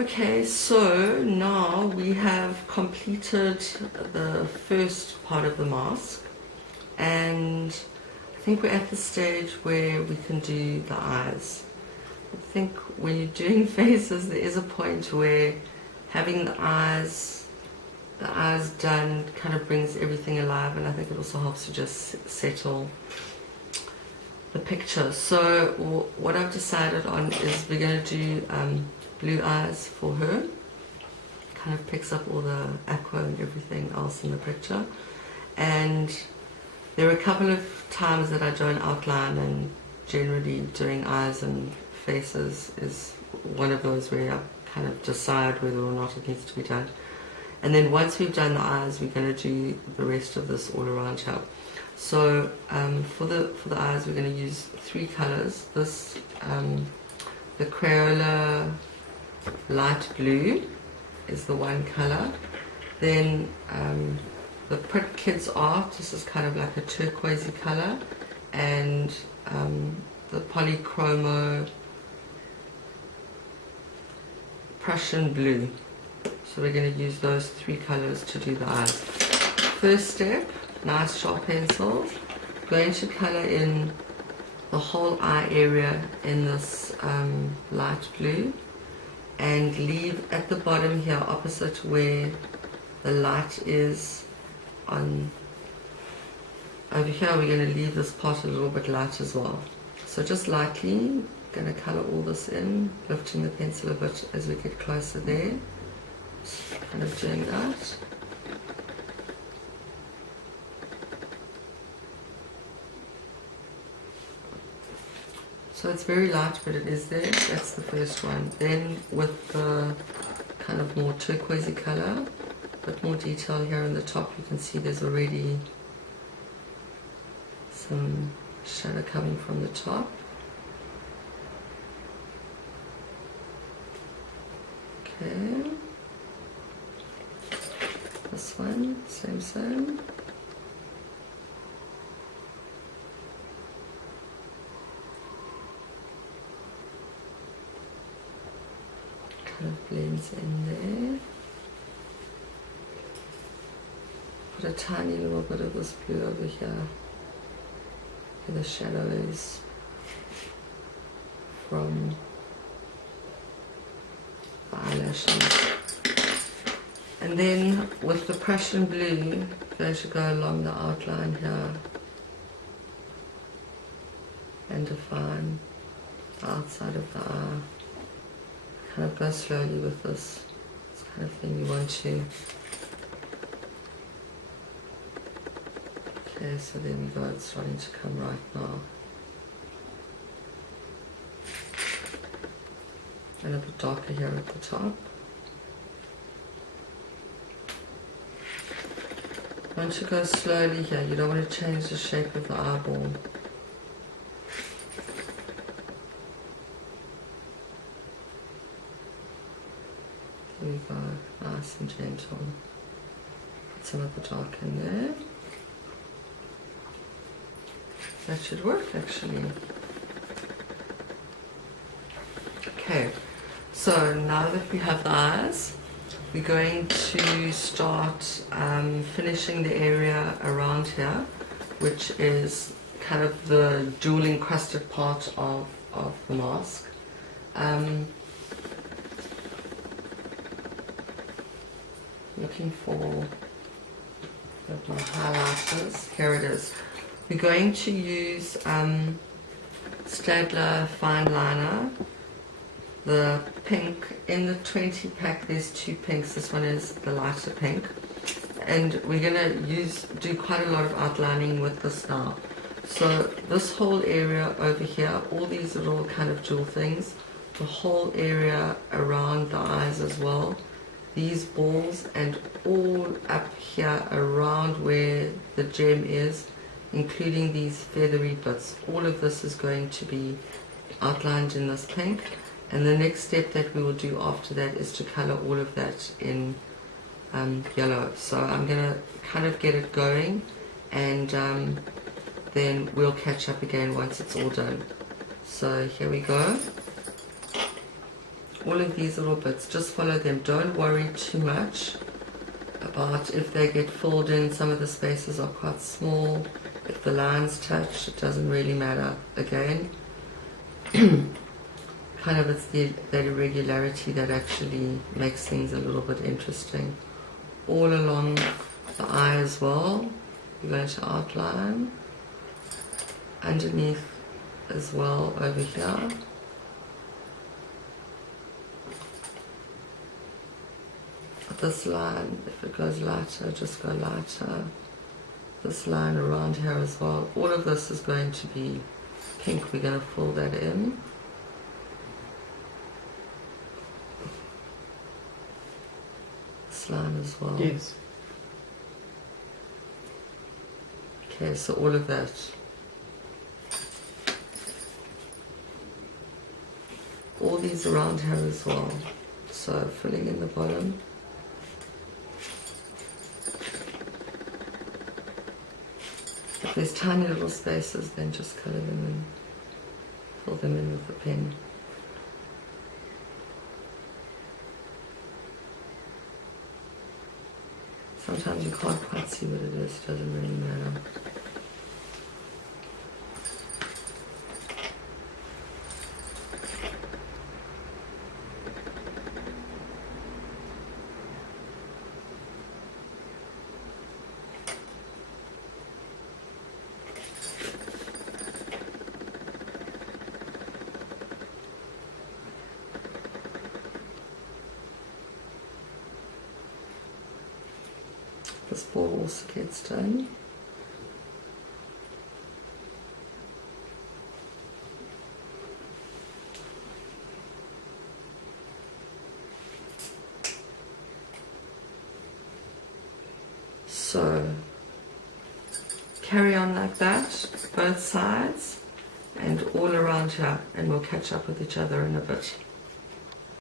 Okay, so now we have completed the first part of the mask, and I think we're at the stage where we can do the eyes. I think when you're doing faces, there is a point where having the eyes done kind of brings everything alive, and I think it also helps to just settle the picture. So what I've decided on is we're going to do blue eyes for her. Kind of picks up all the aqua and everything else in the picture. And there are a couple of times that I don't outline, and generally doing eyes and faces is one of those where I kind of decide whether or not it needs to be done. And then once we've done the eyes, we're going to do the rest of this all around here. So for the eyes, we're going to use 3 colors. This the Crayola light blue is the one color. Then the Print Kids Art, this is kind of like a turquoisey color, and the Polychromo Prussian blue. So we're going to use those 3 colors to do the eyes. First step, nice sharp pencils. Going to color in the whole eye area in this light blue, and leave at the bottom here, opposite where the light is on over here, we're going to leave this part a little bit light as well. So just lightly going to color all this in, lifting the pencil a bit as we get closer there, just kind of doing that. So it's very light, but it is there. That's the first one. Then with the kind of more turquoisey color, a bit more detail here in the top, you can see there's already some shadow coming from the top. Okay. This one, same. Kind of blends in there. Put a tiny little bit of this blue over here where the shadow is from the eyelashes. And then with the Prussian blue, I'm going to go along the outline here and define the outside of the eye. Kind of go slowly with this. It's kind of thing you want to. Okay, so there we go. It's starting to come right now. And a bit darker here at the top. You want to go slowly here. You don't want to change the shape of the eyeball. There we go, nice and gentle. Put some of the dark in there. That should work actually. Okay, so now that we have the eyes, we're going to start finishing the area around here, which is kind of the jewel encrusted part of the mask. Looking for my highlighters. Here it is. We're going to use Stadler Fine Liner. The pink in the 20 pack. There's 2 pinks. This one is the lighter pink, and we're going to do quite a lot of outlining with this now. So this whole area over here, all these little kind of jewel things, the whole area around the eyes as well. These balls and all up here around where the gem is, including these feathery bits. All of this is going to be outlined in this pink, and the next step that we will do after that is to color all of that in yellow. So I'm going to kind of get it going, and then we'll catch up again once it's all done. So here we go. all of these little bits, just follow them. Don't worry too much about if they get filled in. Some of the spaces are quite small. If the lines touch, it doesn't really matter. Again, kind of it's that irregularity that actually makes things a little bit interesting. All along the eye as well, you're going to outline. Underneath as well over here. This line, if it goes lighter, just go lighter. This line around here as well. All of this is going to be pink. We're going to fill that in. This line as well. Yes. Okay, so all of that. All these around here as well. So filling in the bottom. If there's tiny little spaces, then just color them in. Fill them in with the pen. Sometimes you can't quite see what it is, it doesn't really matter. This ball also gets done. So carry on like that, both sides and all around here, and we'll catch up with each other in a bit.